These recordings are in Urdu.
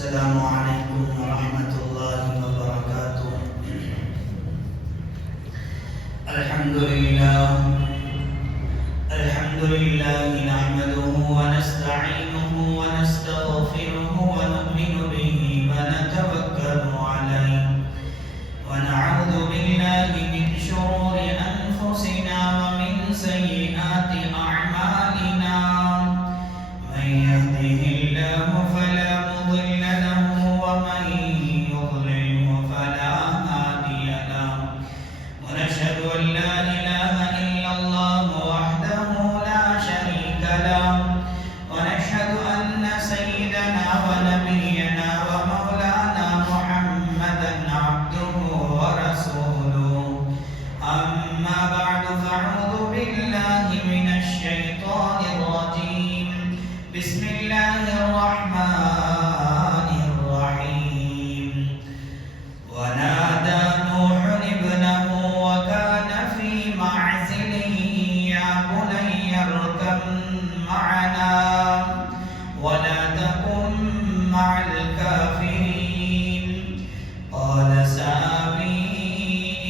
السلام علیکم ورحمۃ اللہ وبرکاتہ۔ الحمد للہ نحمده ونستعینه ونستغفره ونؤمن به ونتوکل علیہ ونعوذ باللہ من شرور انفسنا ومن سیئات اعمالنا، من يهده الله فلا مضل له ومن يضلله فلا هادي له، ونشهد أن لا إله إلا الله وحده لا شريك له، ونشهد أن سيدنا ونبينا ومولانا محمدا عبده ورسوله، أما بعد فأعوذ بالله من الشيطان الرجيم، بسم الله الرحمن الرحيم۔ ونادى نوح ابنه وكان في معزل يا بني اركب معنا ولا تكن مع الكافرين، قال سآوي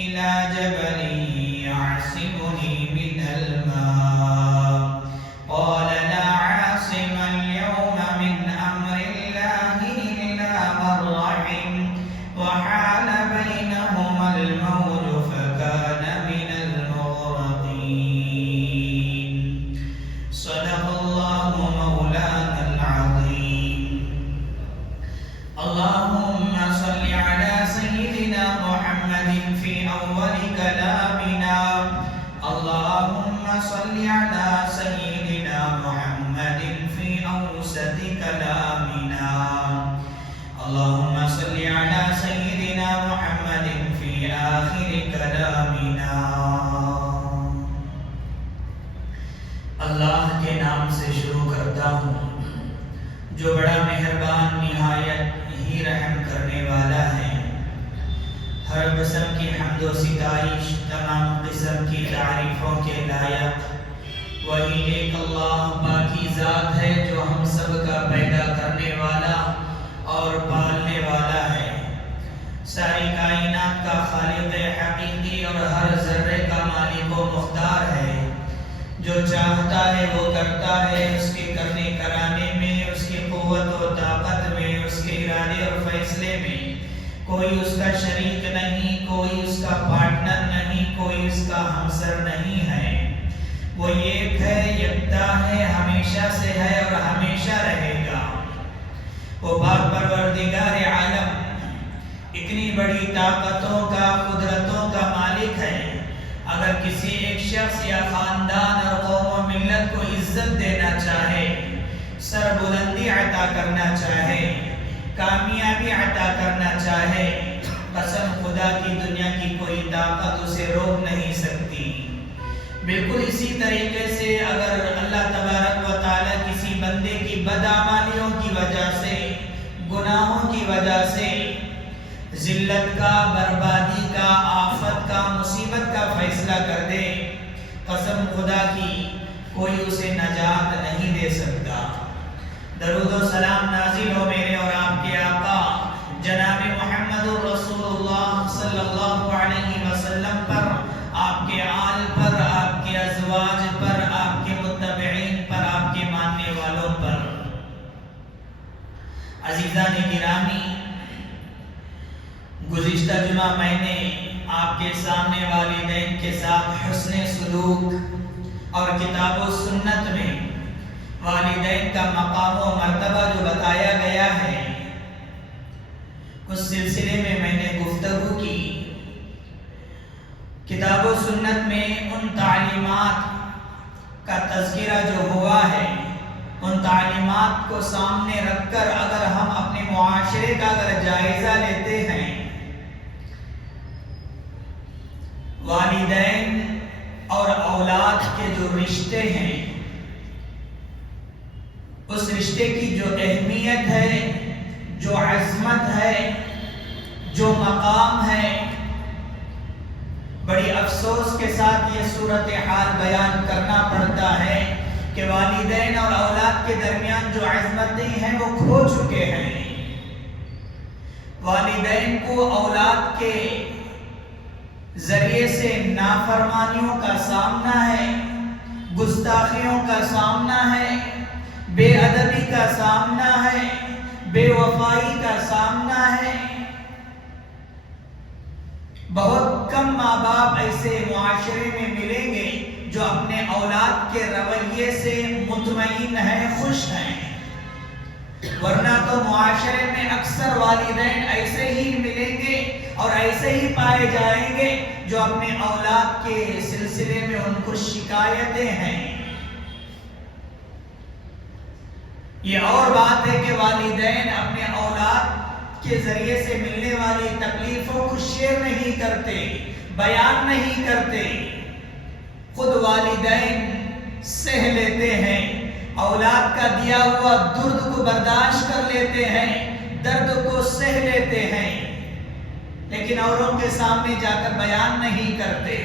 إلى جبل يعصمني من الماء، قال لا عاصم اليوم من أمر الله إلا من رحم، وحال بينهما الموج فكان من المغرقين، صدق الله مولانا العظيم۔ اللهم صل على سيدنا محمد في أول كلامنا، اللهم صل على سيدنا محمد في أوسط كلامنا، اللهم صل على سيدنا محمد في آخر كلامنا۔ اللہ کے نام سے شروع کرتا ہوں جو بڑا مہربان نہایت ہی رحم کرنے والا ہے۔ ہر قسم کی حمد و ستائش، تمام قسم کی تعریفوں کے لائق وہی ایک اللہ باقی ذات ہے جو ہم سب کا پیدا کرنے والا اور پالنے والا ہے، ساری کائنات کا خالق حقیقی اور ہر ذرے کا مالک و مختار ہے، جو چاہتا ہے وہ کرتا ہے، اس کے کرنے کرانے میں، اس کی قوت و طاقت میں، اس کے ارادے اور فیصلے میں کوئی اس کا شریک نہیں، کوئی اس کا پارٹنر نہیں، کوئی اس کا ہمسر نہیں ہے۔ وہ ایک ہے، یکتا ہے، ہمیشہ سے ہے اور ہمیشہ رہے گا۔ وہ پاک پروردگار عالم اتنی بڑی طاقتوں کا، قدرتوں کا مالک ہے، اگر کسی ایک شخص یا خاندان اور قوم و ملت کو عزت دینا چاہے، سر بلندی عطا کرنا چاہے، کامیابی عطا کرنا چاہے، قسم خدا کی دنیا کی کوئی طاقت اسے روک نہیں سکتی۔ بالکل اسی طریقے سے اگر اللہ تبارک و تعالی کسی بندے کی بدعمالیوں کی وجہ سے، گناہوں کی وجہ سے ذلت کا، بربادی کا، آفت کا، مصیبت کا فیصلہ کر دے، قسم خدا کی کوئی اسے نجات نہیں دے سکتا۔ درود و سلام نازل ہو میرے اور آپ کے آقا جناب محمد الرسول اللہ صلی اللہ علیہ وسلم پر، آپ کے آل پر، آپ کے ازواج پر، آپ کے متبعین پر، آپ کے ماننے والوں پر۔ عزیزان گرامی، گزشتہ جمعہ میں نے آپ کے سامنے والدین کے ساتھ حسن سلوک اور کتاب و سنت میں والدین کا مقام و مرتبہ جو بتایا گیا ہے، اس سلسلے میں نے گفتگو کی۔ کتاب و سنت میں ان تعلیمات کا تذکرہ جو ہوا ہے، ان تعلیمات کو سامنے رکھ کر اگر ہم اپنے معاشرے کا اگر جائزہ لیتے ہیں، والدین اور اولاد کے جو رشتے ہیں، اس رشتے کی جو اہمیت ہے، جو عظمت ہے، جو مقام ہے، بڑی افسوس کے ساتھ یہ صورتحال بیان کرنا پڑتا ہے کہ والدین اور اولاد کے درمیان جو عظمتیں ہیں وہ کھو چکے ہیں۔ والدین کو اولاد کے ذریعے سے نافرمانیوں کا سامنا ہے، گستاخیوں کا سامنا ہے، بے ادبی کا سامنا ہے، بے وفائی کا سامنا ہے۔ بہت کم ماں باپ ایسے معاشرے میں ملیں گے جو اپنے اولاد کے رویے سے مطمئن ہیں، خوش ہیں، ورنہ تو معاشرے میں اکثر والدین ایسے ہی ملیں گے اور ایسے ہی پائے جائیں گے جو اپنے اولاد کے سلسلے میں ان کو شکایتیں ہیں۔ یہ اور بات ہے کہ والدین اپنے اولاد کے ذریعے سے ملنے والی تکلیفوں کو شیئر نہیں کرتے، بیان نہیں کرتے، خود والدین سہ لیتے ہیں، اولاد کا دیا ہوا درد کو برداشت کر لیتے ہیں، درد کو سہ لیتے ہیں، لیکن اوروں کے سامنے جا کر بیان نہیں کرتے۔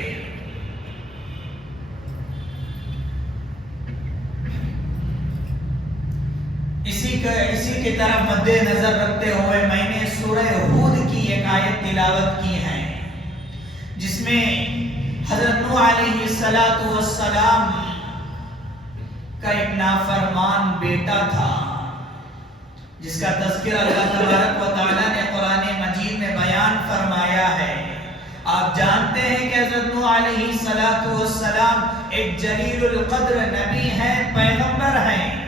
اسی کی طرف مد نظر رکھتے ہوئے میں نے سورہ ہود کی ایک آیت تلاوت کی ہے، جس میں حضرت نوح علیہ السلام کا ایک نافرمان بیٹا تھا، جس کا تذکرہ اللہ تبارک و تعالیٰ نے قرآن مجید میں بیان فرمایا ہے۔ آپ جانتے ہیں کہ حضرت نوح علیہ السلام ایک جلیل القدر نبی ہیں، پیغمبر ہیں۔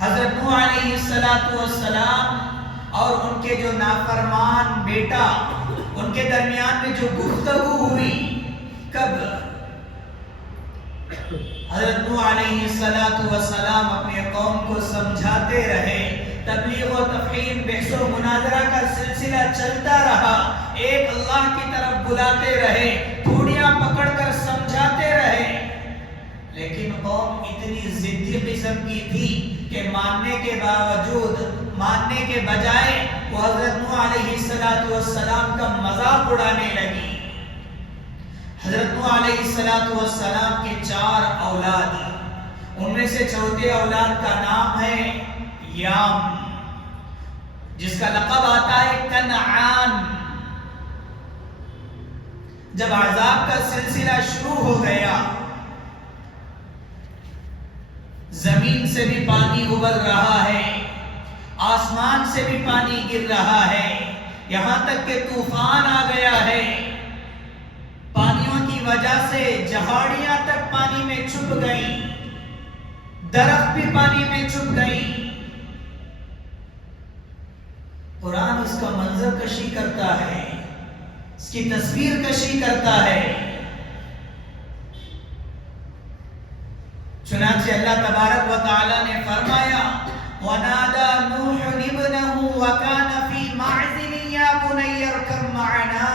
حضرت نوح علیہ السلام اور ان کے جو نافرمان بیٹا، ان کے درمیان میں جو گفتگو ہوئی، کب حضرت نوح علیہ السلام اپنے قوم کو سمجھاتے رہے، تبلیغ و تفہیم، بحث و مناظرہ کا سلسلہ چلتا رہا، ایک اللہ کی طرف بلاتے رہے، ٹھوڑیاں پکڑ کر سمجھاتے رہے، لیکن قوم اتنی ضدی قسم کی تھی کہ ماننے کے باوجود، ماننے کے بجائے وہ حضرت نوح علیہ السلام کا مذاق اڑانے لگی۔ حضرت نوح علیہ السلام کے 4 اولاد، ان میں سے چوتھے اولاد کا نام ہے یام، جس کا لقب آتا ہے کنعان۔ جب عذاب کا سلسلہ شروع ہو گیا، زمین سے بھی پانی ابل رہا ہے، آسمان سے بھی پانی گر رہا ہے، یہاں تک کہ طوفان آ گیا ہے، پانیوں کی وجہ سے جہاڑیاں تک پانی میں چھپ گئیں، درخت بھی پانی میں چھپ گئیں۔ قرآن اس کا منظر کشی کرتا ہے، اس کی تصویر کشی کرتا ہے۔ چنانچہ اللہ تبارک و تعالی نے فرمایا وَنَادَى نُوحٌ ابْنَهُ وَكَانَ فِي مَعْزِلٍ يَا بُنَيَّ ارْكَبْ مَعَنَا۔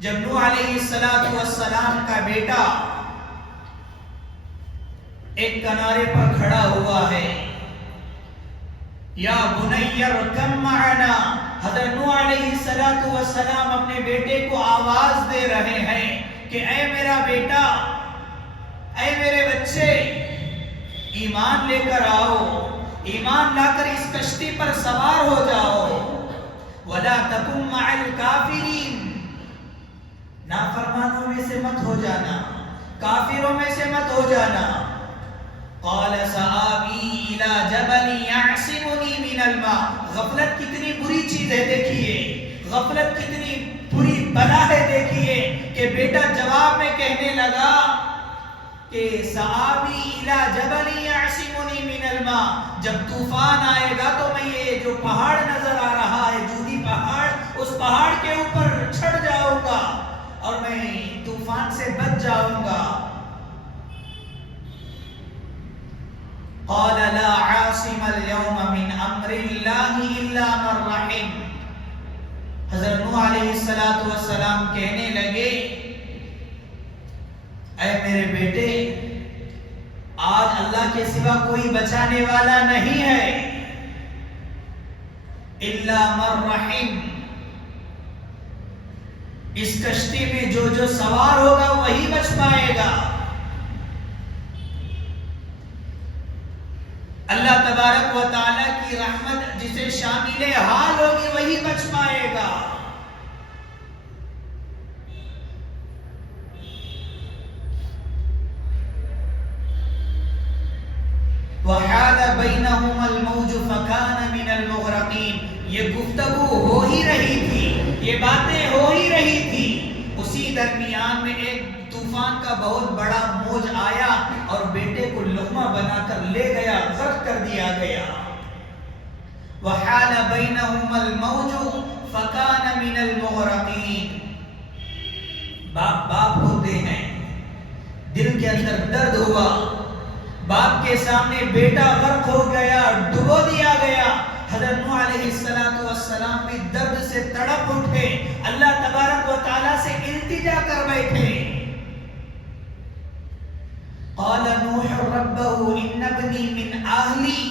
جب نوح علیہ السلام کا بیٹا ایک کنارے پر کھڑا ہوا ہے، یا بُنَيَّ ارْكَبْ مَعَنَا، حضرت نوح علیہ السلام اپنے بیٹے کو آواز دے رہے ہیں کہ اے میرا بیٹا، اے میرے بچے، ایمان لے کر آؤ، ایمان لا کر اس کشتی پر سوار ہو جاؤ، وَلَا تَكُن مَعَ الْكَافِرِينَ، نافرمانوں میں سے مت ہو جانا، کافروں میں سے مت ہو جانا۔ قَالَ سَآوِي إِلَى جَبَلٍ يَعْصِمُنِي مِنَ الْمَاءِ، غفلت کتنی بری چیز ہے دیکھیے، غفلت کتنی بری بلا ہے دیکھیے، کہ بیٹا جواب میں کہنے لگا کہ سآوی الی جبل یعصمنی من الماء، جب طوفان آئے گا تو میں یہ جو پہاڑ نظر آ رہا ہے، جودی پہاڑ، اس پہاڑ کے اوپر چڑھ جاؤں گا اور میں طوفان سے بچ جاؤں گا۔ قال لا عاصم اليوم من امر الله الا من رحم، حضرت نوح علیہ السلام کہنے لگے اے میرے بیٹے، آج اللہ کے سوا کوئی بچانے والا نہیں ہے، الا من رحم، اس کشتی میں جو سوار ہوگا وہی بچ پائے گا۔ اللہ تبارک و تعالی کی رحمت سے شامل حال ہوگی وہی بچ پائے گا. وحال بینہما الموج فکان من المغرقین. یہ گفتگو ہو ہی رہی تھی، یہ باتیں ہو ہی رہی تھی، اسی درمیان میں ایک طوفان کا بہت بڑا موج آیا اور بیٹے کو لقمہ بنا کر لے گیا، غرق کر دیا گیا. وحال بینہما الموج فکان من المغرقین. باپ ہوتے ہیں، دل کے اندر درد ہوا، باپ کے سامنے بیٹا غرق ہو گیا، ڈبو دیا گیا. حضرت نوح علیہ السلام بھی درد سے تڑپ اٹھے، اللہ تبارک و تعالیٰ سے التجا کر بیٹھے. قال نوح ربه ان ابنی من اہلی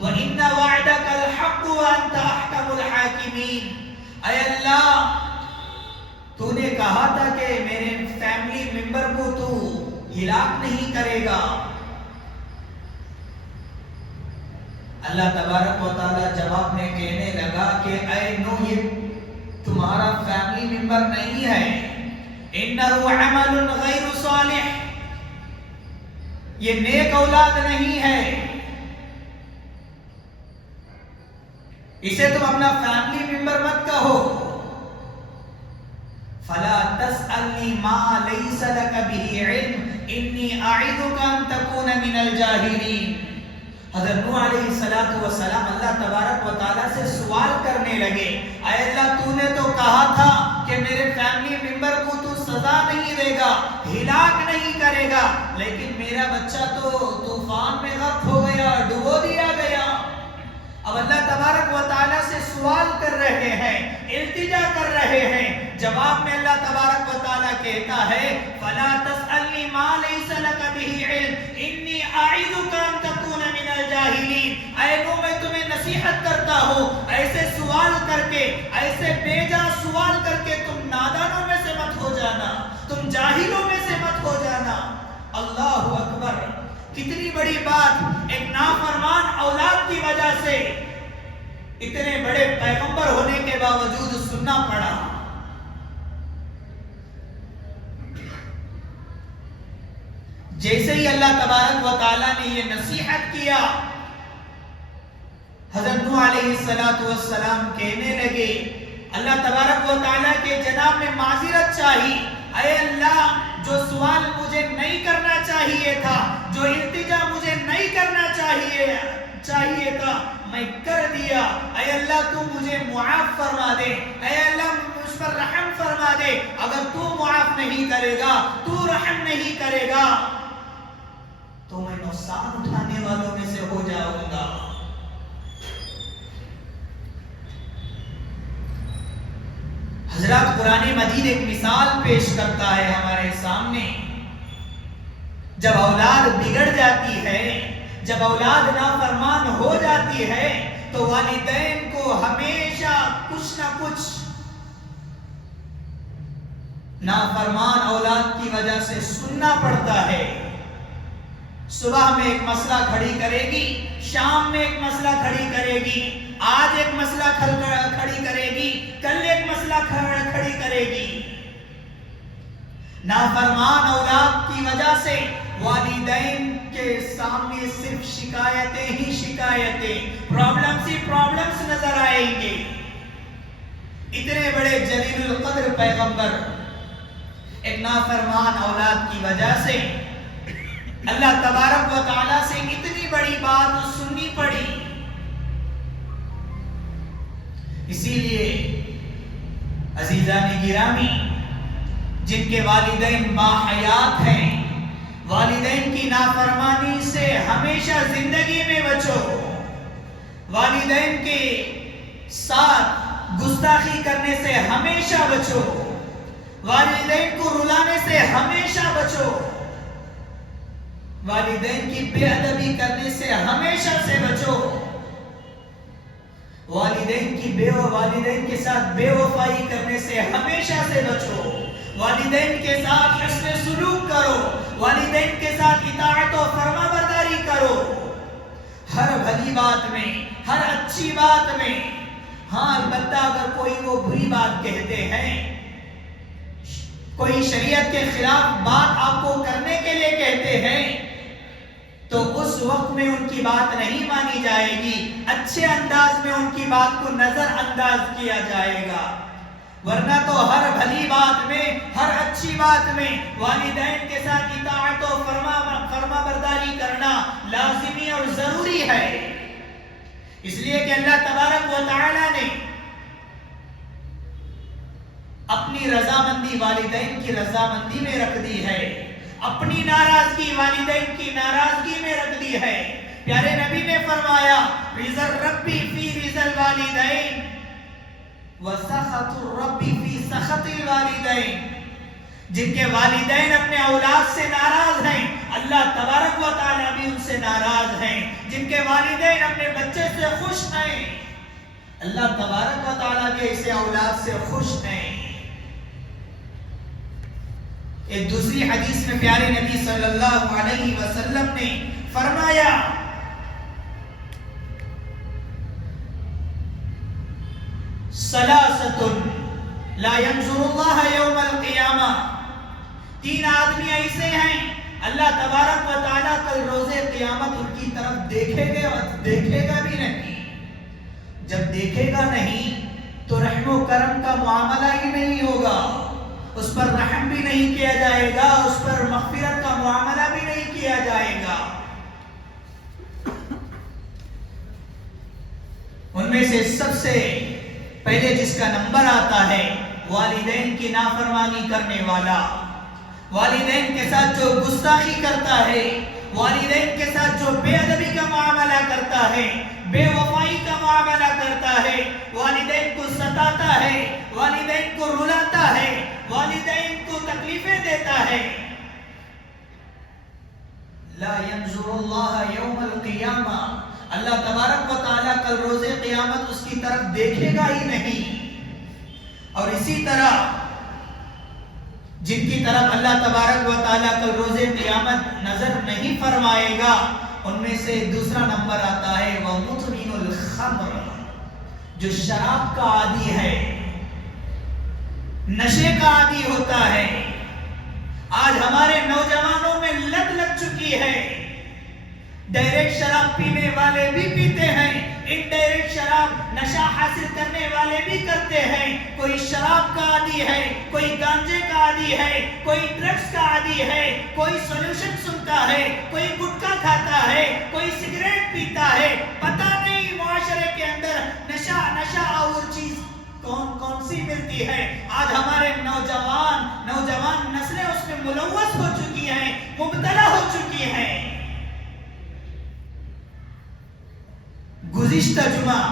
وان وعدک الحق وانت احکم الحاکمین. اے اللہ، تو نے کہا تھا کہ میرے فیملی ممبر کو تو ہلاک نہیں کرے گا. اللہ تبارک و تعالیٰ جواب میں کہنے لگا کہ اے نوح، یہ تمہارا فیملی ممبر نہیں ہے، انہ عمل غیر صالح، یہ نیک اولاد نہیں ہے، اسے تم اپنا فیملی ممبر مت کہو. فلا تسألنی ما لیس لک به علم انی اعظک ان تکون من الجاہلین. حضرت نوح علیہ السلام اللہ تبارک و تعالیٰ سے سوال کرنے لگے، اے اللہ، تو نے تو کہا تھا کہ میرے فیملی ممبر کو تو سزا نہیں دے گا، ہلاک نہیں کرے گا، لیکن میرا بچہ تو طوفان میں غرق ہو گیا، ڈبو دیا گیا. اب اللہ تبارک و تعالیٰ سے سوال کر رہے ہیں، التجا کر رہے ہیں. جواب میں اللہ تبارک و تعالیٰ کہتا ہے فَلَا تَسْأَلْنِي مَا لَيْسَ لَكَ بِهِ عِلْمٍ إِنِّي أَعِظُكَ أَن تَكُونَ مِنَ الْجَاهِلِينَ. اے نوح، میں تمہیں نصیحت کرتا ہوں، ایسے سوال کر کے، ایسے بے جا سوال کر کے تم نادانوں میں سے مت ہو جانا، تم جاہلوں میں سے مت ہو جانا. اللہ اکبر! کتنی بڑی بات، ایک نافرمان اولاد کی وجہ سے اتنے بڑے پیغمبر ہونے کے باوجود سننا پڑا. جیسے ہی اللہ تبارک و تعالیٰ نے یہ نصیحت کیا، حضرت نوح علیہ السلام کہنے لگے، اللہ تبارک و تعالیٰ کے جناب میں معذرت چاہی. اے اللہ، جو سوال مجھے نہیں کرنا چاہیے تھا، جو التجا مجھے نہیں کرنا چاہیے تھا، میں کر دیا. اے اللہ، تو مجھے معاف فرما دے، اے اللہ مجھ پر رحم فرما دے. اگر تو معاف نہیں کرے گا، تو رحم نہیں کرے گا، تو میں نقصان اٹھانے والوں میں سے ہو جاؤں گا. حضرات، قرآن مجید ایک مثال پیش کرتا ہے ہمارے سامنے. جب اولاد بگڑ جاتی ہے، جب اولاد نافرمان ہو جاتی ہے، تو والدین کو ہمیشہ کچھ نہ کچھ نافرمان اولاد کی وجہ سے سننا پڑتا ہے. صبح میں ایک مسئلہ کھڑی کرے گی، شام میں ایک مسئلہ کھڑی کرے گی، آج ایک مسئلہ کھڑی کرے گی، کل ایک مسئلہ کھڑی کرے گی. نافرمان اولاد کی وجہ سے والدین کے سامنے صرف شکایتیں ہی شکایتیں، پرابلمز ہی پرابلمز نظر آئیں گے. اتنے بڑے جلیل القدر پیغمبر ایک نافرمان اولاد کی وجہ سے اللہ تبارک و تعالیٰ سے اتنی بڑی بات سننی پڑی. اسی لیے عزیزان گرامی، جن کے والدین باحیات ہیں، والدین کی نافرمانی سے ہمیشہ زندگی میں بچو. والدین کے ساتھ گستاخی کرنے سے ہمیشہ بچو، والدین کو رلانے سے ہمیشہ بچو، والدین کی بے ادبی کرنے سے ہمیشہ سے بچو، والدین کے ساتھ بے وفائی کرنے سے ہمیشہ سے بچو، والدین کے ساتھ حسن سلوک کرو، والدین کے ساتھ اطاعت و فرما برداری کرو. ہر بھلی بات میں، ہر اچھی بات میں. ہاں البتہ اگر کوئی وہ بری بات کہتے ہیں، کوئی شریعت کے خلاف بات آپ کو کرنے کے لیے کہتے ہیں، تو اس وقت میں ان کی بات نہیں مانی جائے گی، اچھے انداز میں ان کی بات کو نظر انداز کیا جائے گا. ورنہ تو ہر بھلی بات میں، ہر اچھی بات میں والدین کے ساتھ اطاعت و فرما برداری کرنا لازمی اور ضروری ہے. اس لیے کہ اللہ تبارک و تعالی نے اپنی رضامندی والدین کی رضامندی میں رکھ دی ہے، اپنی ناراضگی والدین کی ناراضگی میں رکھ دی ہے. پیارے نبی نے فرمایا رضا الرب فی رضا الوالدین وسخط الرب فی سخط الوالدین. جن کے والدین اپنے اولاد سے ناراض ہیں، اللہ تبارک و تعالیٰ بھی ان سے ناراض ہیں. جن کے والدین اپنے بچے سے خوش ہیں، اللہ تبارک و تعالیٰ بھی ایسے اولاد سے خوش ہیں. ایک دوسری حدیث میں پیارے نبی صلی اللہ علیہ وسلم نے فرمایا ثلاثۃ لا ينظر اللہ یوم القیامہ. 3 آدمی ایسے ہیں اللہ تبارک و تعالیٰ کل روز قیامت ان کی طرف دیکھے گا بھی نہیں. جب دیکھے گا نہیں تو رحم و کرم کا معاملہ ہی نہیں ہوگا، اس پر رحم بھی نہیں کیا جائے گا، اس پر مغفرت کا معاملہ بھی نہیں کیا جائے گا. ان میں سے سب سے پہلے جس کا نمبر آتا ہے والدین کی نافرمانی کرنے والا، والدین کے ساتھ جو گستاخی کرتا ہے، والدین کے ساتھ جو بے ادبی کا معاملہ کرتا ہے، بے وفائی کا معاملہ کرتا ہے، والدین کو ستاتا ہے، والدین کو رلاتا ہے، والدین کو تکلیفیں دیتا ہے. لا ينظر اللہ یوم القیامہ، اللہ تبارک و تعالیٰ کل روز قیامت اس کی طرف دیکھے گا ہی نہیں. اور اسی طرح جن کی طرف اللہ تبارک و تعالیٰ کل روز قیامت نظر نہیں فرمائے گا، ان میں سے دوسرا نمبر آتا ہے وَمُدْمِنُ الْخَمْرِ، جو شراب کا عادی ہے، نشے کا عادی ہوتا ہے. آج ہمارے نوجوانوں میں لت لگ چکی ہے. ڈائریکٹ شراب پینے والے بھی پیتے ہیں، انڈائریکٹ شراب نشہ حاصل کرنے والے بھی کرتے ہیں. کوئی شراب کا عادی ہے، کوئی گانجے کا عادی ہے، کوئی ڈرگس کا عادی ہے، کوئی سولوشن سنتا ہے، کوئی گٹکا کھاتا ہے، کوئی سگریٹ پیتا ہے. پتہ نہیں معاشرے کے اندر نشہ اور چیز کون سی ملتی ہے. آج ہمارے نوجوان نسلیں اس میں ملوث ہو چکی ہیں، مبتلا ہو چکی ہیں. گزشتہ جمعہ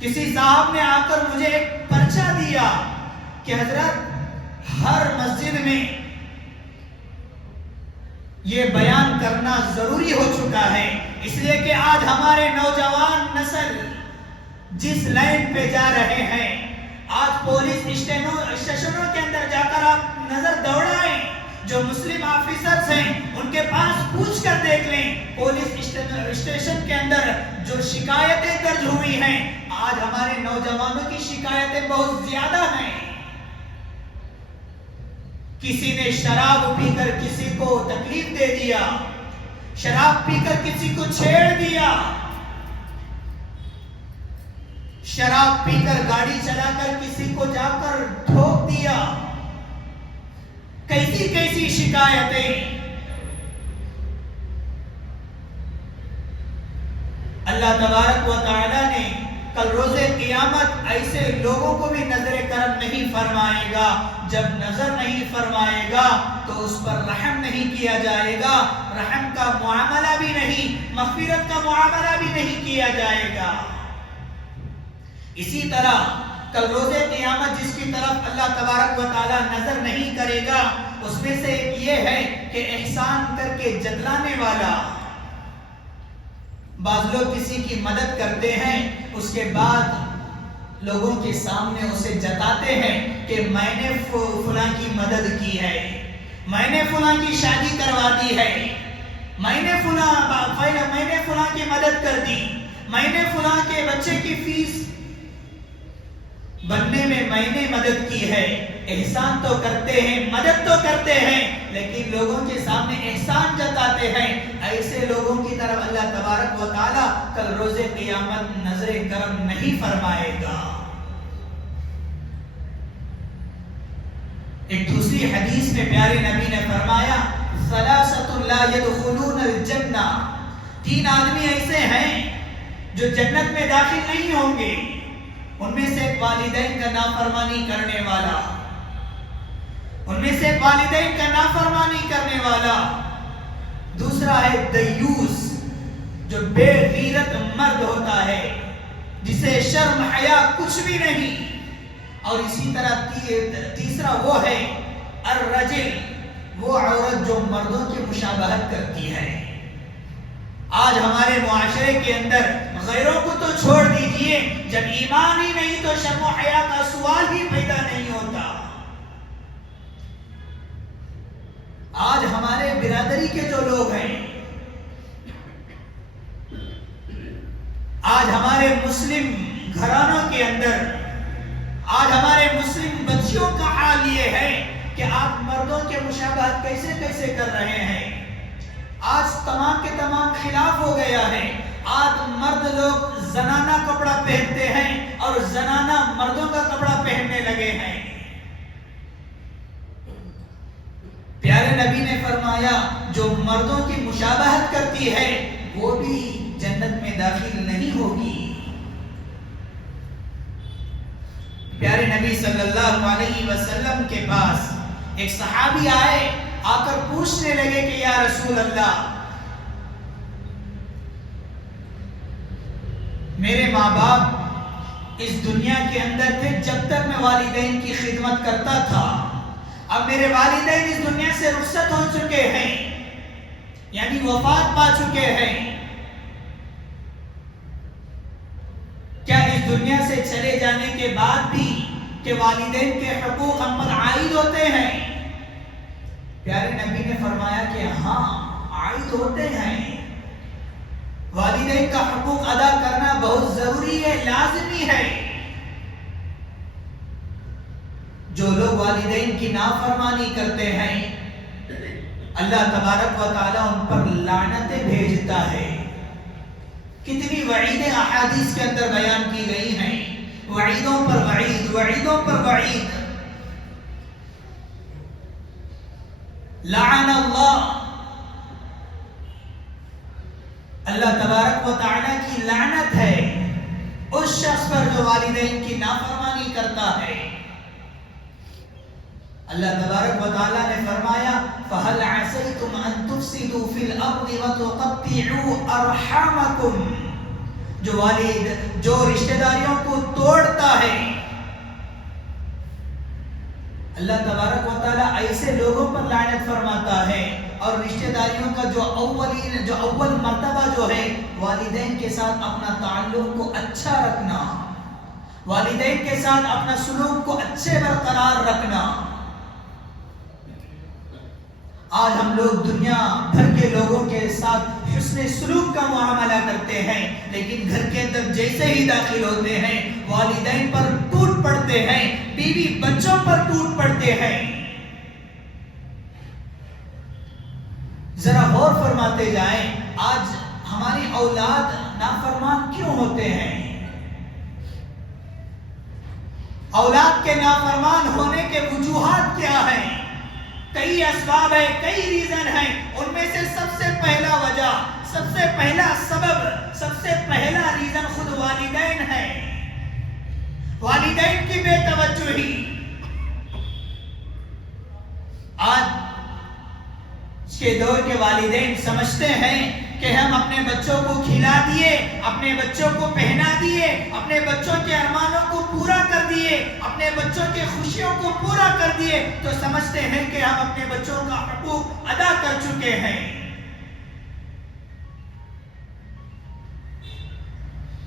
کسی صاحب نے آ کر مجھے ایک پرچہ دیا کہ حضرت ہر مسجد میں یہ بیان کرنا ضروری ہو چکا ہے، اس لیے کہ آج ہمارے نوجوان نسل جس لائن پہ جا رہے ہیں، آج پولیس اسٹیشنوں کے اندر جا کر آپ نظر دوڑائیں، جو مسلم آفیسرز ہیں ان کے پاس پوچھ کر دیکھ لیں، پولیس اسٹیشن کے اندر جو شکایتیں درج ہوئی ہیں، آج ہمارے نوجوانوں کی شکایتیں بہت زیادہ ہیں. کسی نے شراب پی کر کسی کو تکلیف دے دیا، شراب پی کر کسی کو چھیڑ دیا، شراب پی کر گاڑی چلا کر کسی کو جا کر ٹھوک دیا. کیسی شکایتیں. اللہ تبارک و تعالی نے کل روز قیامت ایسے لوگوں کو بھی نظر کرم نہیں فرمائے گا. جب نظر نہیں فرمائے گا تو اس پر رحم نہیں کیا جائے گا، رحم کا معاملہ بھی نہیں، مغفرت کا معاملہ بھی نہیں کیا جائے گا. اسی طرح کل روز قیامت جس کی طرف اللہ تبارک و تعالی نظر نہیں کرے گا، اس میں سے ایک یہ ہے کہ احسان کر کے جتلانے والا. بعض لوگ کسی کی مدد کرتے ہیں، اس کے بعد لوگوں کے سامنے اسے جتاتے ہیں کہ میں نے فلاں کی مدد کی ہے، میں نے فلاں کی شادی کروا دی ہے، میں نے فلاں کی مدد کر دی. میں نے فلاں کے بچے کی فیس بننے میں میں نے مدد کی ہے. احسان تو کرتے ہیں، مدد تو کرتے ہیں، لیکن لوگوں کے سامنے احسان جتاتے ہیں. ایسے لوگوں کی طرف اللہ تبارک و تعالی کل روز قیامت نظر کرم نہیں فرمائے گا. ایک دوسری حدیث میں پیارے نبی نے فرمایا ثلاثۃ لا يدخلون الجنہ، 3 آدمی ایسے ہیں جو جنت میں داخل نہیں ہوں گے. ان میں سے ایک والدین کا نافرمانی کرنے والا، ان میں سے ایک والدین کا نافرمانی کرنے والا. دوسرا ہے دیوس، جو بے غیرت مرد ہوتا ہے، جسے شرم حیا کچھ بھی نہیں. اور اسی طرح تیسرا وہ ہے الرجل، وہ عورت جو مردوں کی مشابہت کرتی ہے. آج ہمارے معاشرے کے اندر غیروں کو تو چھوڑ دیجئے، جب ایمان ہی نہیں تو شرم و حیا کا سوال ہی پیدا نہیں ہوتا. آج ہمارے برادری کے جو لوگ ہیں، آج ہمارے مسلم گھرانوں کے اندر، آج ہمارے مسلم بچیوں کا حال یہ ہے کہ آپ مردوں کے مشابہت کیسے کیسے کر رہے ہیں. آج تمام کے تمام خلاف ہو گیا ہے. آج مرد لوگ زنانہ کپڑا پہنتے ہیں اور زنانہ مردوں کا کپڑا پہننے لگے ہیں. پیارے نبی نے فرمایا جو مردوں کی مشابہت کرتی ہے وہ بھی جنت میں داخل نہیں ہوگی. پیارے نبی صلی اللہ علیہ وسلم کے پاس ایک صحابی آئے، آ کر پوچھنے لگے کہ یا رسول اللہ، میرے ماں باپ اس دنیا کے اندر تھے جب تک میں والدین کی خدمت کرتا تھا. اب میرے والدین اس دنیا سے رخصت ہو چکے ہیں، یعنی وفات پا چکے ہیں. کیا اس دنیا سے چلے جانے کے بعد بھی کہ والدین کے حقوق ہم پر عائد ہوتے ہیں؟ پیارے نبی نے فرمایا کہ ہاں عائد ہوتے ہیں. والدین کا حقوق ادا کرنا بہت ضروری ہے، لازمی ہے. جو لوگ والدین کی نافرمانی کرتے ہیں اللہ تبارک و تعالی ان پر لعنتیں بھیجتا ہے. کتنی وعیدیں احادیث کے اندر بیان کی گئی ہیں، وعیدوں پر وعید، وعیدوں پر وعید. لعن اللہ تبارک و تعالی کی لعنت ہے اس شخص پر جو والدین کی نافرمانی کرتا ہے. اللہ تبارک و تعالی نے فرمایا فَهَلْ عَسَيْتُمْ أَن تُفْسِدُوا فِي الْأَرْضِ وَتُقَطِّعُوا أَرْحَامَكُمْ، جو والد جو رشتہ داریوں کو توڑتا ہے. اللہ تبارک و تعالی ایسے لوگوں پر لعنت فرماتا ہے. اور رشتہ داریوں کا جو اول مرتبہ جو ہے والدین کے ساتھ اپنا تعلق کو اچھا رکھنا، والدین کے ساتھ اپنا سلوک کو اچھے برقرار رکھنا. آج ہم لوگ دنیا بھر کے لوگوں کے ساتھ حسن سلوک کا معاملہ کرتے ہیں، لیکن گھر کے اندر جیسے ہی داخل ہوتے ہیں والدین پر ٹوٹ پڑتے ہیں، بیوی بچوں پر ٹوٹ پڑتے ہیں. ذرا غور فرماتے جائیں، آج ہماری اولاد نافرمان کیوں ہوتے ہیں؟ اولاد کے نافرمان ہونے کے وجوہات کیا ہیں؟ کئی اسباب ہیں، کئی ریزن ہیں. ان میں سے سب سے پہلا وجہ، سب سے پہلا سبب، سب سے پہلا ریزن خود والدین ہے. والدین کی بے توجہی. آج کے دور کے والدین سمجھتے ہیں کہ ہم اپنے بچوں کو کھلا دیے، اپنے بچوں کو پہنا دیے، اپنے بچوں کے ارمانوں کو پورا کر دیے، اپنے بچوں کے خوشیوں کو پورا کر دیے تو سمجھتے ہیں کہ ہم اپنے بچوں کا حقوق ادا کر چکے ہیں.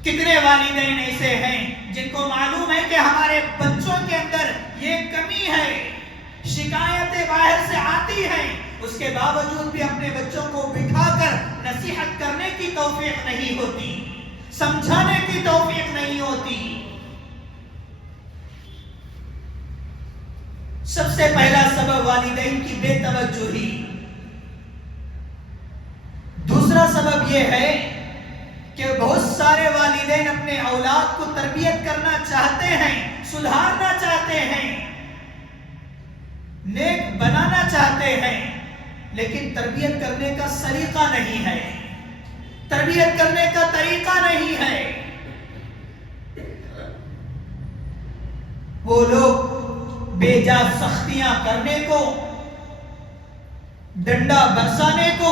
کتنے والدین ایسے ہیں جن کو معلوم ہے کہ ہمارے بچوں کے اندر یہ کمی ہے، شکایتیں باہر سے آتی ہیں، اس کے باوجود بھی اپنے بچوں کو بٹھا کر نصیحت کرنے کی توفیق نہیں ہوتی. سمجھانے کی توفیق نہیں ہوتی. سب سے پہلا سبب والدین کی بے توجہی. دوسرا سبب یہ ہے کہ بہت سارے والدین اپنے اولاد کو تربیت کرنا چاہتے ہیں، سدھارنا چاہتے ہیں، نیک بنانا چاہتے ہیں، لیکن تربیت کرنے کا سلیقہ نہیں ہے، تربیت کرنے کا طریقہ نہیں ہے. وہ لوگ بے جا سختیاں کرنے کو، ڈنڈا برسانے کو،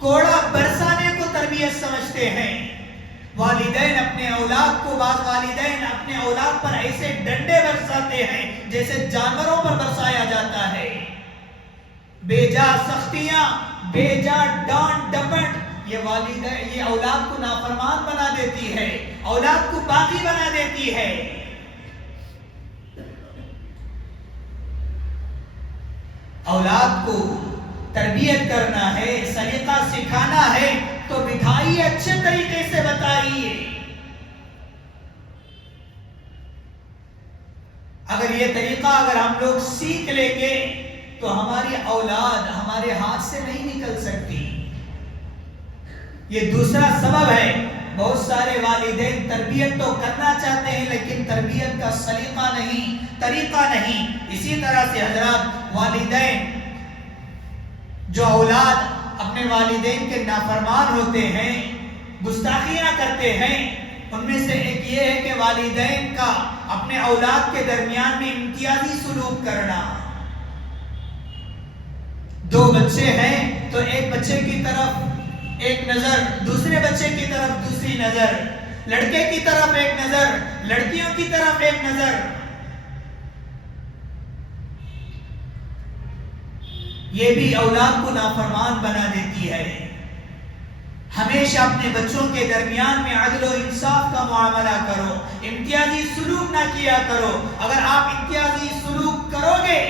کوڑا برسانے کو تربیت سمجھتے ہیں. والدین اپنے اولاد کو، بعض والدین اپنے اولاد پر ایسے ڈنڈے برساتے ہیں جیسے جانوروں پر برسایا جاتا ہے. بے جا سختیاں، بے جا ڈانٹ ڈپٹ، یہ اولاد کو نافرمان بنا دیتی ہے، اولاد کو باغی بنا دیتی ہے. اولاد کو تربیت کرنا ہے، سلیقہ سکھانا ہے تو بٹھائیے، اچھے طریقے سے بتائیے. اگر یہ طریقہ ہم لوگ سیکھ لیں گے تو ہماری اولاد ہمارے ہاتھ سے نہیں نکل سکتی. یہ دوسرا سبب ہے. بہت سارے والدین تربیت تو کرنا چاہتے ہیں لیکن تربیت کا سلیقہ نہیں، طریقہ نہیں. اسی طرح سے حضرات، والدین جو اولاد اپنے والدین کے نافرمان ہوتے ہیں، گستاخیاں کرتے ہیں، ان میں سے ایک یہ ہے کہ والدین کا اپنے اولاد کے درمیان میں امتیازی سلوک کرنا. دو بچے ہیں تو ایک بچے کی طرف ایک نظر، دوسرے بچے کی طرف دوسری نظر، لڑکے کی طرف ایک نظر، لڑکیوں کی طرف ایک نظر. یہ بھی اولاد کو نافرمان بنا دیتی ہے. ہمیشہ اپنے بچوں کے درمیان میں عدل و انصاف کا معاملہ کرو، امتیازی سلوک نہ کیا کرو. اگر آپ امتیازی سلوک کرو گے،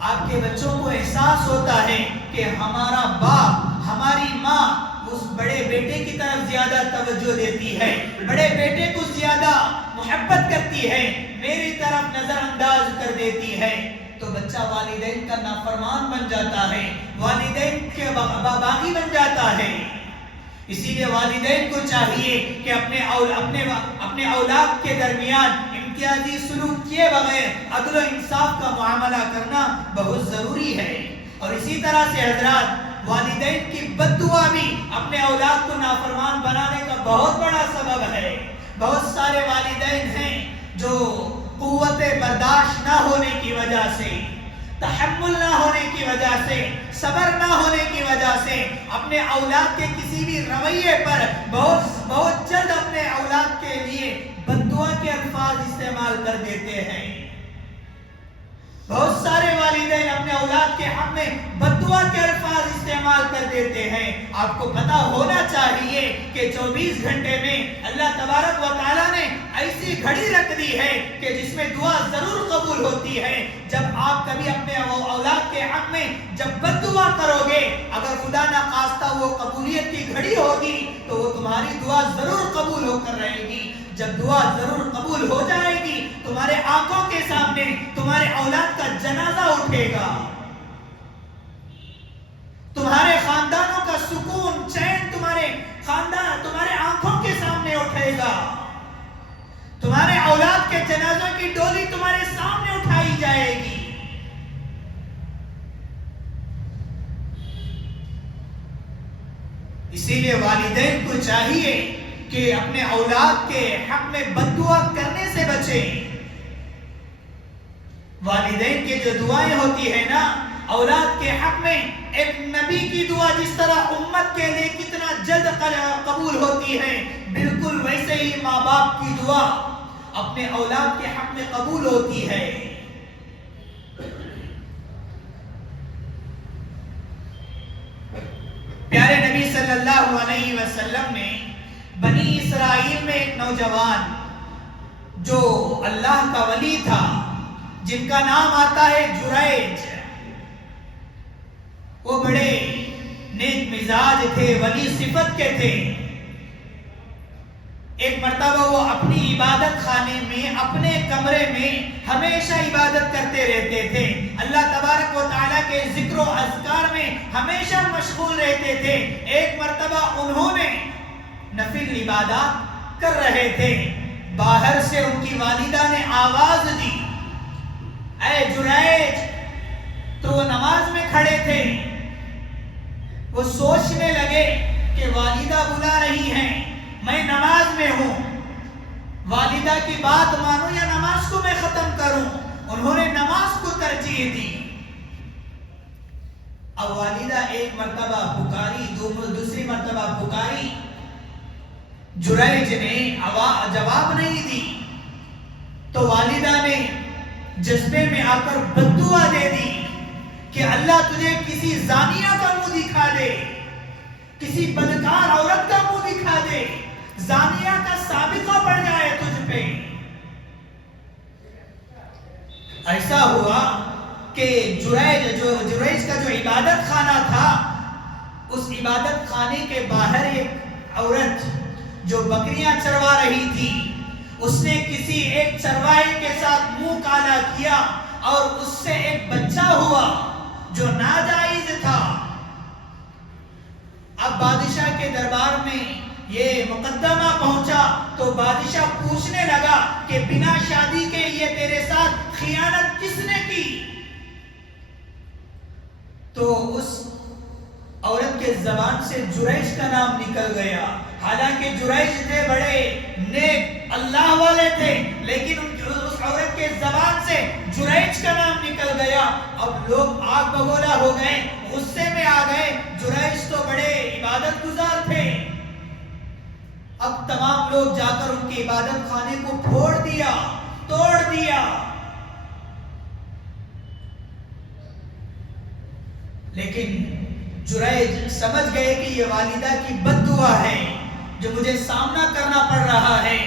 آپ کے بچوں کو احساس ہوتا ہے کہ ہمارا باپ، ہماری ماں اس بڑے بیٹے کی طرف زیادہ توجہ دیتی ہے، بڑے بیٹے کو زیادہ محبت کرتی ہے، میری طرف نظر انداز کر دیتی ہے، تو بچہ والدین کا نافرمان بن جاتا ہے، والدین کے باغی بن جاتا ہے. اسی لیے والدین کو چاہیے کہ اپنے اولاد کے درمیان امتیازی سلوک کیے بغیر عدل و انصاف کا معاملہ کرنا بہت ضروری ہے. اور اسی طرح سے حضرات، والدین کی بد دعا بھی اپنے اولاد کو نافرمان بنانے کا بہت بڑا سبب ہے. بہت سارے والدین ہیں جو قوت برداشت نہ ہونے کی وجہ سے، تحمل نہ ہونے کی وجہ سے، صبر نہ ہونے کی وجہ سے اپنے اولاد کے کسی بھی رویے پر بہت جلد اپنے اولاد کے لیے بد دعا کے الفاظ استعمال کر دیتے ہیں. بہت سارے والدین اپنے اولاد کے حق میں بد دعا کے الفاظ استعمال کر دیتے ہیں. آپ کو پتا ہونا چاہیے کہ 24 گھنٹے میں اللہ تبارک و تعالیٰ نے ایسی گھڑی رکھ دی ہے کہ جس میں دعا ضرور قبول ہوتی ہے. جب آپ کبھی اپنے اولاد کے حق میں جب بد دعا کرو گے، اگر خدا نہ خواستہ وہ قبولیت کی گھڑی ہوگی تو وہ تمہاری دعا ضرور قبول ہو کر رہے گی. جب دعا ضرور قبول ہو جائے گی، تمہارے آنکھوں کے سامنے تمہارے اولاد کا جنازہ اٹھے گا، تمہارے خاندانوں کا سکون چین تمہارے آنکھوں کے سامنے اٹھے گا، تمہارے اولاد کے جنازوں کی ڈولی تمہارے سامنے اٹھائی جائے گی. اسی لیے والدین کو چاہیے کہ اپنے اولاد کے حق میں بد دعا کرنے سے بچیں. والدین کے جو دعائیں ہوتی ہیں نا اولاد کے حق میں، ایک نبی کی دعا جس طرح امت کے لیے کتنا جلد قبول ہوتی ہے، بالکل ویسے ہی ماں باپ کی دعا اپنے اولاد کے حق میں قبول ہوتی ہے. پیارے نبی صلی اللہ علیہ وسلم نے بنی اسرائیل میں ایک نوجوان جو اللہ کا ولی تھا، جن کا نام آتا ہے جریج، وہ بڑے نیک مزاج تھے، ولی صفت کے تھے. ایک مرتبہ وہ اپنی عبادت خانے میں اپنے کمرے میں ہمیشہ عبادت کرتے رہتے تھے، اللہ تبارک و تعالیٰ کے ذکر و اذکار میں ہمیشہ مشغول رہتے تھے۔ ایک مرتبہ انہوں نے نفل عبادات کر رہے تھے، باہر سے ان کی والدہ نے آواز دی، اے جریج! تو وہ نماز میں کھڑے تھے، وہ سوچنے لگے کہ والدہ بلا رہی ہیں، میں نماز میں ہوں، والدہ کی بات مانوں یا نماز کو میں ختم کروں؟ انہوں نے نماز کو ترجیح دی۔ اب والدہ ایک مرتبہ پکاری، دوسری مرتبہ پکاری، جریج نے جواب نہیں دی، تو والدہ نے جذبے میں آ کر بددعا دے دی کہ اللہ تجھے کسی زانیہ کا منہ دکھا دے، کسی بدکار عورت کا منہ دکھا دے، زانیہ کا سابقہ پڑ جائے تجھ پہ۔ ایسا ہوا کہ جریج کا جو عبادت خانہ تھا، اس عبادت خانے کے باہر ایک عورت جو بکریاں چروا رہی تھی، اس نے کسی ایک چرواہے کے ساتھ منہ کالا کیا اور اس سے ایک بچہ ہوا جو ناجائز تھا۔ اب بادشاہ کے دربار میں یہ مقدمہ پہنچا تو بادشاہ پوچھنے لگا کہ بنا شادی کے یہ تیرے ساتھ خیانت کس نے کی؟ تو اس عورت کے زبان سے جریج کا نام نکل گیا، حالانکہ جریج تھے بڑے نیک اللہ والے تھے، لیکن اس عورت کے زبان سے جریج کا نام نکل گیا۔ اب لوگ آگ بگولا ہو گئے، غصے میں آ گئے، جریج تو بڑے عبادت گزار تھے۔ اب تمام لوگ جا کر ان کی عبادت خانے کو پھوڑ دیا، توڑ دیا، لیکن جریج سمجھ گئے کہ یہ والدہ کی بد دعا ہے جو مجھے سامنا کرنا پڑ رہا ہے۔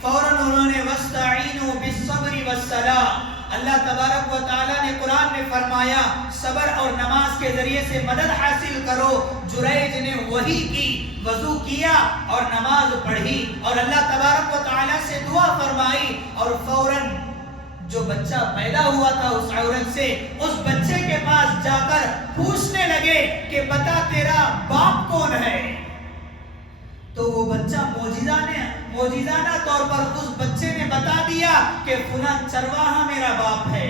فوراً انہوں نے وَاسْتَعِينُوا بِالصَّبْرِ وَالصَّلَاةِ، اللہ تبارک و تعالیٰ نے قرآن میں فرمایا صبر اور نماز کے ذریعے سے مدد حاصل کرو۔ جریج نے وہی کی، وضو کیا اور نماز پڑھی اور اللہ تبارک و تعالیٰ سے دعا فرمائی، اور فوراً جو بچہ پیدا ہوا تھا اس عورت سے، اس بچے کے پاس جا کر پوچھنے لگے کہ بتا تیرا باپ کون ہے؟ تو وہ بچہ معجزانہ طور پر اس بچے نے بتا دیا کہ فلاں چرواہا میرا باپ ہے۔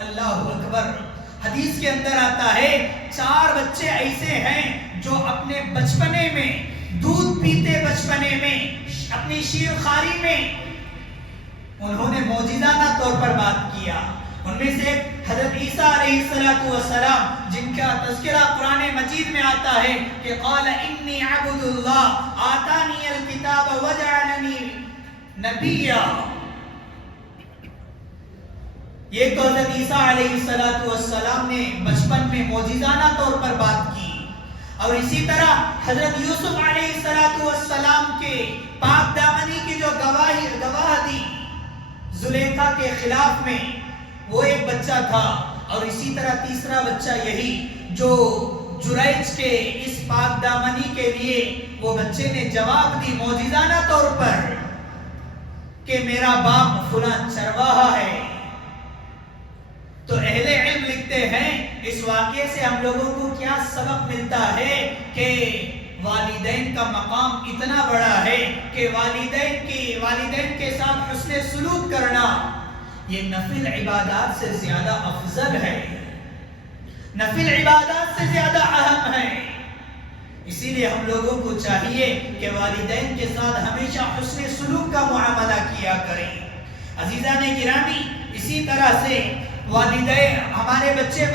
اللہ اکبر! حدیث کے اندر آتا ہے 4 بچے ایسے ہیں جو اپنے بچپنے میں دودھ پیتے، بچپنے میں اپنی شیر خاری میں انہوں نے معجزانہ طور پر بات کیا۔ ان میں سے حضرت عیسیٰ علیہ السلام جن کا تذکرہ قرآن مجید میں آتا ہے کہ قال انی عبد اللہ آتانی الکتاب وجعلنی نبیا، یہ تو حضرت عیسیٰ علیہ السلام نے بچپن میں معجزانہ طور پر بات کی۔ اور اسی طرح حضرت یوسف علیہ السلام کے پاک دامنی کی جو گواہ دی زلیخا کے خلاف میں، وہ ایک بچہ تھا۔ اور اسی طرح تیسرا بچہ یہی جو جریج کے اس پاک دامنی کے لیے وہ بچے نے جواب دی معجزانہ طور پر کہ میرا باپ فلاں چرواہا ہے۔ تو اہل علم لکھتے ہیں اس واقعے سے ہم لوگوں کو کیا سبق ملتا ہے کہ والدین کا مقام اتنا بڑا ہے کہ والدین کے ساتھ حسن سلوک کرنا یہ نفل عبادات سے زیادہ افضل ہے، نفل عبادات سے زیادہ اہم ہے۔ اسی لیے ہم لوگوں کو چاہیے کہ والدین کے ساتھ ہمیشہ حسن سلوک کا معاملہ کیا کریں۔ عزیزان گرامی، اسی طرح سے والدین ہمارے بچے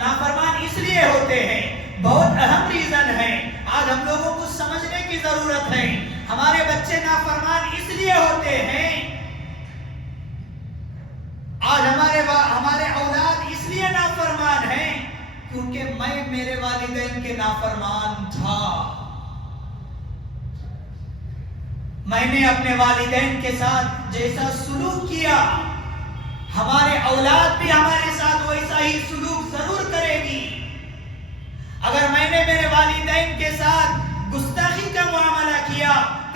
نافرمان اس لیے ہوتے ہیں، بہت اہم ریزن ہے، آج ہم لوگوں کو سمجھنے کی ضرورت ہے۔ ہمارے بچے نافرمان اس لیے ہوتے ہیں، آج ہمارے اولاد اس لیے نافرمان ہیں کیونکہ میں میرے والدین کے نافرمان تھا، میں نے اپنے والدین کے ساتھ جیسا سلوک کیا، ہمارے اولاد بھی ہمارے ساتھ ویسا ہی سلوک ضرور کرے گی۔ اگر میں نے میرے والدین کے ساتھ گستاخی کا معاملہ کیا،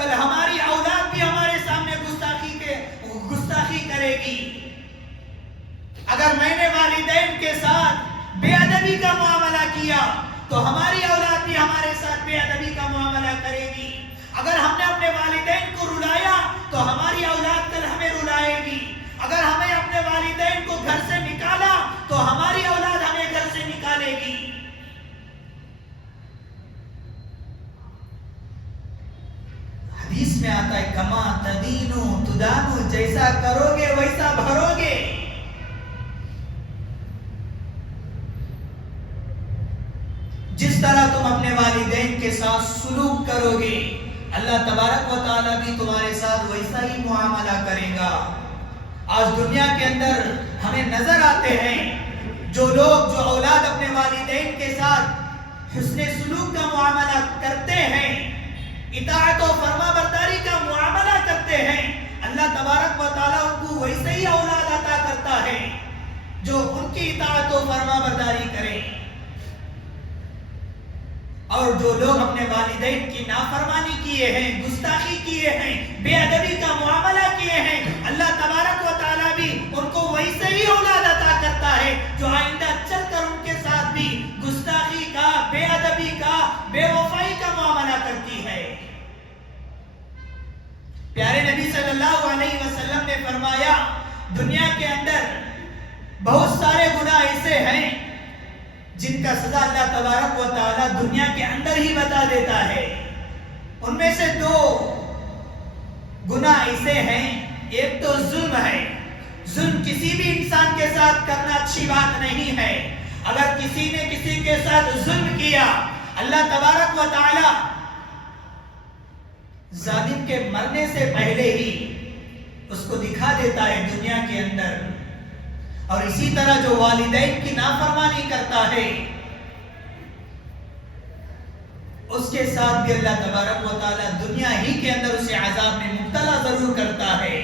کل ہماری اولاد بھی ہمارے سامنے گستاخی کرے گی۔ اگر میں نے والدین کے ساتھ بے ادبی کا معاملہ کیا تو ہماری اولاد بھی ہمارے ساتھ بے ادبی کا معاملہ کرے گی۔ اگر ہم نے اپنے والدین کو رلایا تو ہماری اولاد کل ہمیں رلائے گی۔ اگر ہمیں اپنے والدین کو گھر سے نکالا تو ہماری اولاد ہمیں گھر سے نکالے گی۔ حدیث میں آتا ہے کما تدینو تدانو، جیسا کرو گے ویسا بھرو گے۔ جس طرح تم اپنے والدین کے ساتھ سلوک کرو گے اللہ تبارک و تعالیٰ بھی تمہارے ساتھ ویسا ہی معاملہ کرے گا۔ آج دنیا کے اندر ہمیں نظر آتے ہیں جو لوگ، جو اولاد اپنے والدین کے ساتھ حسن سلوک کا معاملہ کرتے ہیں، اطاعت و فرما برداری کا معاملہ کرتے ہیں، اللہ تبارک و تعالیٰ ان کو ویسے ہی اولاد عطا کرتا ہے جو ان کی اطاعت و فرما برداری کریں۔ اور جو لوگ اپنے والدین کی نافرمانی کیے ہیں، گستاخی کیے ہیں، بے ادبی کا معاملہ کیے ہیں، اللہ تبارک و تعالیٰ بھی ان کو ویسے ہی اولاد عطا کرتا ہے جو آئندہ چل کر ان کے ساتھ بھی گستاخی کا، بے ادبی کا، بے وفائی کا معاملہ کرتی ہے۔ پیارے نبی صلی اللہ علیہ وسلم نے فرمایا دنیا کے اندر بہت سارے گناہ ایسے ہیں جن کا سزا اللہ تبارک و تعالیٰ دنیا کے اندر ہی بتا دیتا ہے۔ ان میں سے 2 گناہ ایسے ہیں، ایک تو ظلم ہے۔ ظلم کسی بھی انسان کے ساتھ کرنا اچھی بات نہیں ہے۔ اگر کسی نے کسی کے ساتھ ظلم کیا اللہ تبارک و تعالیٰ ظالم کے مرنے سے پہلے ہی اس کو دکھا دیتا ہے دنیا کے اندر۔ اور اسی طرح جو والدین کی نافرمانی کرتا ہے اس کے ساتھ بھی اللہ تبارک و تعالیٰ دنیا ہی کے اندر اسے عذاب میں مبتلا ضرور کرتا ہے۔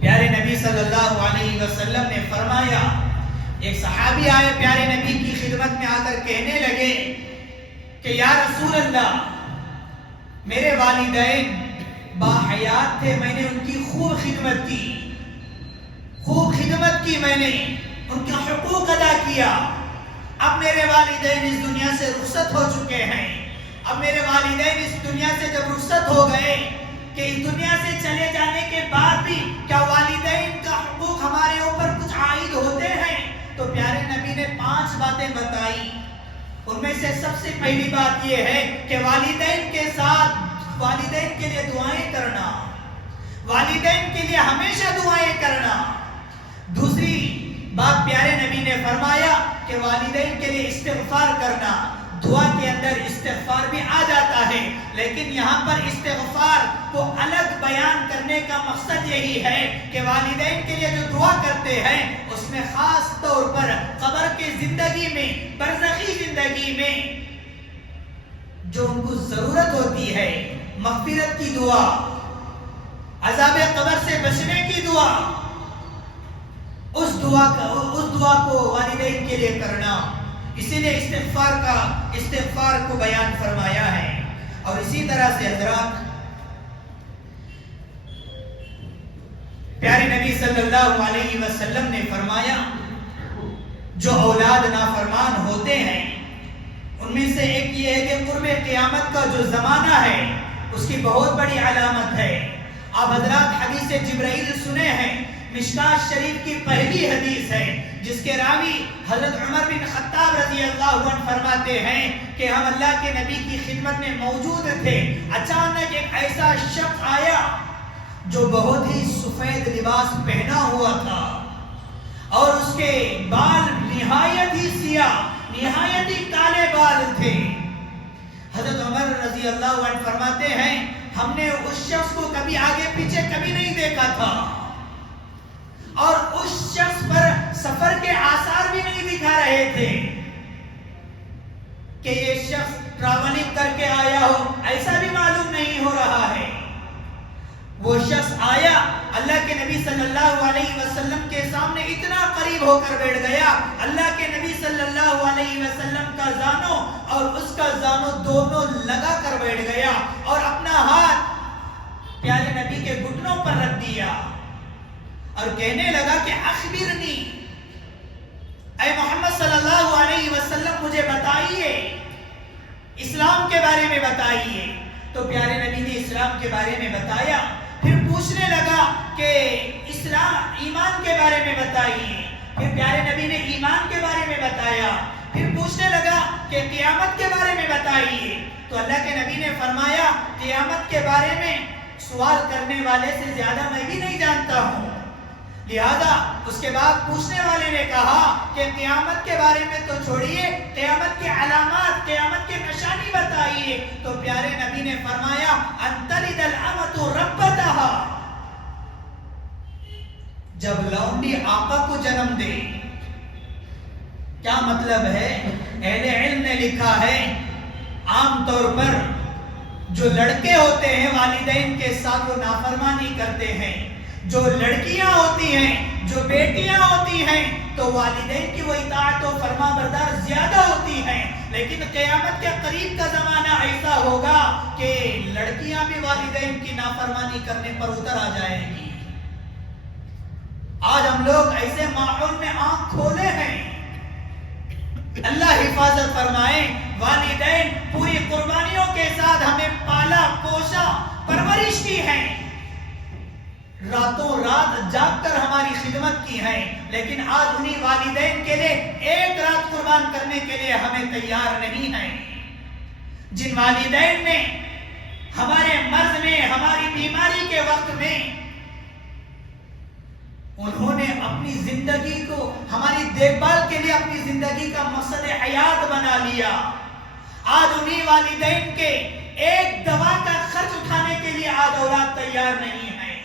پیارے نبی صلی اللہ علیہ وسلم نے فرمایا، ایک صحابی آئے پیارے نبی کی خدمت میں آ کر کہنے لگے کہ یا رسول اللہ، میرے والدین باحیات تھے، میں نے ان کی خوب خدمت کی، میں نے ان کے حقوق ادا کیا۔ اب میرے والدین اس دنیا سے رخصت ہو چکے ہیں۔ اب میرے والدین اس دنیا سے جب رخصت ہو گئے کہ اس دنیا سے چلے جانے کے بعد بھی کیا والدین کا حقوق ہمارے اوپر کچھ عائد ہوتے ہیں؟ تو پیارے نبی نے 5 باتیں بتائی۔ ان میں سے سب سے پہلی بات یہ ہے کہ والدین کے ساتھ، والدین کے لیے دعائیں کرنا، والدین کے لیے ہمیشہ دعائیں کرنا۔ دوسری بات پیارے نبی نے فرمایا کہ والدین کے لیے استغفار کرنا۔ دعا کے اندر استغفار بھی آ جاتا ہے، لیکن یہاں پر استغفار کو الگ بیان کرنے کا مقصد یہی ہے کہ والدین کے لیے جو دعا کرتے ہیں اس میں خاص طور پر قبر کی زندگی میں، برزخی زندگی میں جو ان کو ضرورت ہوتی ہے، مغفرت کی دعا، عذاب قبر سے بچنے کی دعا، اس دعا کو والدین کے لیے کرنا، اسی لیے استغفار کو بیان فرمایا ہے۔ اور اسی طرح سے حضرات، پیارے نبی صلی اللہ علیہ وسلم نے فرمایا جو اولاد نافرمان ہوتے ہیں ان میں سے ایک یہ ہے کہ قرب قیامت کا جو زمانہ ہے اس کی بہت بڑی علامت ہے۔ آپ حضرات حدیث جبرائیل سنے ہیں، مشکات شریف کی پہلی حدیث ہے جس کے راوی حضرت عمر بن خطاب رضی اللہ عنہ فرماتے ہیں کہ ہم اللہ کے نبی کی خدمت میں موجود تھے، اچانک ایک ایسا شخص آیا جو بہت ہی سفید لباس پہنا ہوا تھا اور اس کے بال نہایت ہی سیاہ، نہایت ہی کالے بال تھے۔ حضرت عمر رضی اللہ عنہ فرماتے ہیں ہم نے اس شخص کو کبھی آگے پیچھے کبھی نہیں دیکھا تھا اور اس شخص پر سفر کے آثار بھی نہیں دکھا رہے تھے کہ یہ شخص ٹریولنگ کر کے آیا ہو، ایسا بھی معلوم نہیں ہو رہا ہے۔ وہ شخص آیا، اللہ کے نبی صلی اللہ علیہ وسلم کے سامنے اتنا قریب ہو کر بیٹھ گیا. اللہ کے نبی صلی اللہ علیہ وسلم کا زانو اور اس کا زانو دونوں لگا کر بیٹھ گیا اور اپنا ہاتھ پیارے نبی کے گھٹنوں پر رکھ دیا اور کہنے لگا کہ اخبرنی، اے محمد صلی اللہ علیہ وسلم مجھے بتائیے، اسلام کے بارے میں بتائیے. تو پیارے نبی نے اسلام کے بارے میں بتایا. پھر پوچھنے لگا کہ اسلام ایمان کے بارے میں بتائیے. پھر پیارے نبی نے ایمان کے بارے میں بتایا. پھر پوچھنے لگا کہ قیامت کے بارے میں بتائیے. تو اللہ کے نبی نے فرمایا قیامت کے بارے میں سوال کرنے والے سے زیادہ میں بھی نہیں جانتا ہوں. لہذا اس کے بعد پوچھنے والے نے کہا کہ قیامت کے بارے میں تو چھوڑیے، قیامت کے علامات، قیامت کے نشانی بتائیے. تو پیارے نبی نے فرمایا ان تلد الامۃ ربتہا، جب لونڈی آقا کو جنم دے. کیا مطلب ہے؟ اہل علم نے لکھا ہے عام طور پر جو لڑکے ہوتے ہیں والدین کے ساتھ وہ نافرمانی کرتے ہیں. جو لڑکیاں ہوتی ہیں، جو بیٹیاں ہوتی ہیں تو والدین کی وہ اطاعت و فرما بردار زیادہ ہوتی ہیں. لیکن قیامت کے قریب کا زمانہ ایسا ہوگا کہ لڑکیاں بھی والدین کی نافرمانی کرنے پر اتر آ جائیں گی. آج ہم لوگ ایسے ماحول میں آنکھ کھولے ہیں. اللہ حفاظت فرمائے. والدین پوری قربانیوں کے ساتھ ہمیں پالا پوشا پرورش کی ہے، راتوں رات جاگ کر ہماری خدمت کی ہے. لیکن آج انہی والدین کے لیے ایک رات قربان کرنے کے لیے ہمیں تیار نہیں ہیں. جن والدین نے ہمارے مرض میں، ہماری بیماری کے وقت میں انہوں نے اپنی زندگی کو ہماری دیکھ بھال کے لیے اپنی زندگی کا مقصد حیات بنا لیا. آج انہی والدین کے ایک دوا کا خرچ اٹھانے کے لیے آج اولاد تیار نہیں ہے.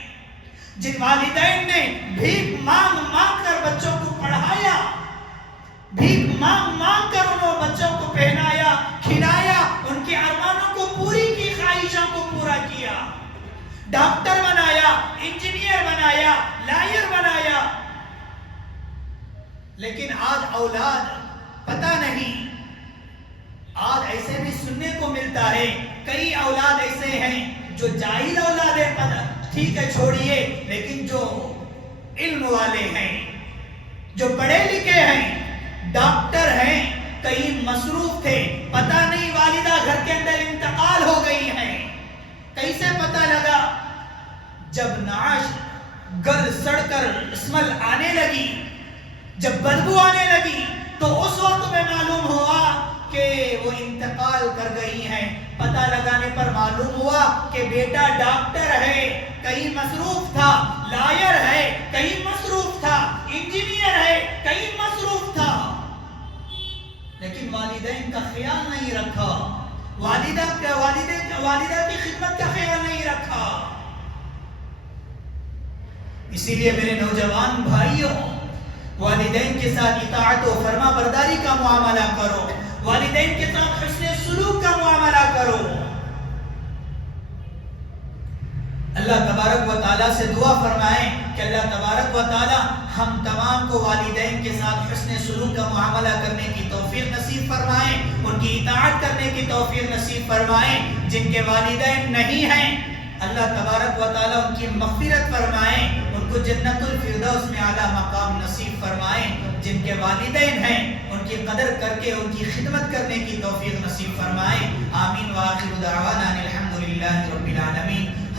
جن والدین نے بھیک مانگ مانگ کر بچوں کو پڑھایا، بھیک مانگ مانگ کر انہوں بچوں کو پہنایا، کھلایا، ان کے ارمانوں کو پوری کی، خواہشوں کو پورا کیا، ڈاکٹر بنایا، انجینئر بنایا، لائر بنایا. لیکن آج اولاد پتہ نہیں. آج ایسے بھی سننے کو ملتا ہے کئی اولاد ایسے ہیں جو جاہل اولاد ہے، ٹھیک ہے چھوڑیے، لیکن جو علم والے ہیں، جو پڑھے لکھے ہیں، ڈاکٹر ہیں، کئی مصروف تھے، پتہ نہیں والدہ گھر کے اندر انتقال ہو گئی ہے. کیسے پتہ لگا؟ جب نعش گل سڑ کر اسمل آنے لگی، جب بدبو آنے لگی تو اس وقت میں معلوم ہوا کہ وہ انتقال کر گئی ہیں. پتہ لگانے پر معلوم ہوا کہ بیٹا ڈاکٹر ہے، کہیں مصروف تھا، لائر ہے، کہیں مصروف تھا، انجینئر ہے، کہیں مصروف تھا. لیکن والدین کا خیال نہیں رکھا، والدہ کی خدمت کا خیال نہیں رکھا. اسی لیے میرے نوجوان بھائیوں، والدین کے ساتھ اطاعت و فرما برداری کا معاملہ کرو، والدین کے ساتھ حسن سلوک کا معاملہ کرو. اللہ تبارک و تعالیٰ سے دعا فرمائیں کہ اللہ تبارک و تعالیٰ ہم تمام کو والدین کے ساتھ حسن سلوک کا معاملہ کرنے کی توفیق نصیب فرمائیں، ان کی اطاعت کرنے کی توفیق نصیب فرمائیں. جن کے والدین نہیں ہیں اللہ تبارک و تعالیٰ ان کی مغفرت فرمائیں، ان کو جنت الفردوس میں اعلیٰ مقام نصیب فرمائیں. جن کے والدین ہیں ان کی قدر کر کے ان کی خدمت کرنے کی توفیق نصیب فرمائیں. آمین.